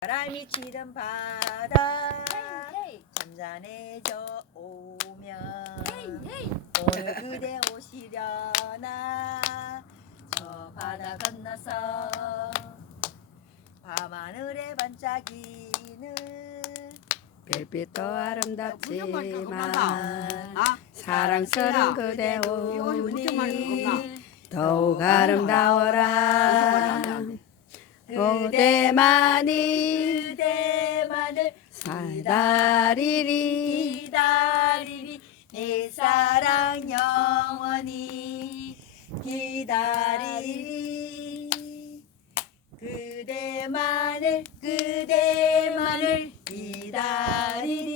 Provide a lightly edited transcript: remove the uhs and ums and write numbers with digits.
바람이 치던 바다 잠잠해져 오면 오늘 그대 오시려나 저 바다 건너서 밤하늘에 반짝이는 별빛도 아름답지만 아, 사랑스러운 그대 이거 무슨 말인 건가? 오니 더욱 아름다워라 그대만이 그대만을 기다리리 기다리리 내 사랑 영원히 기다리리 그대만을 기다리리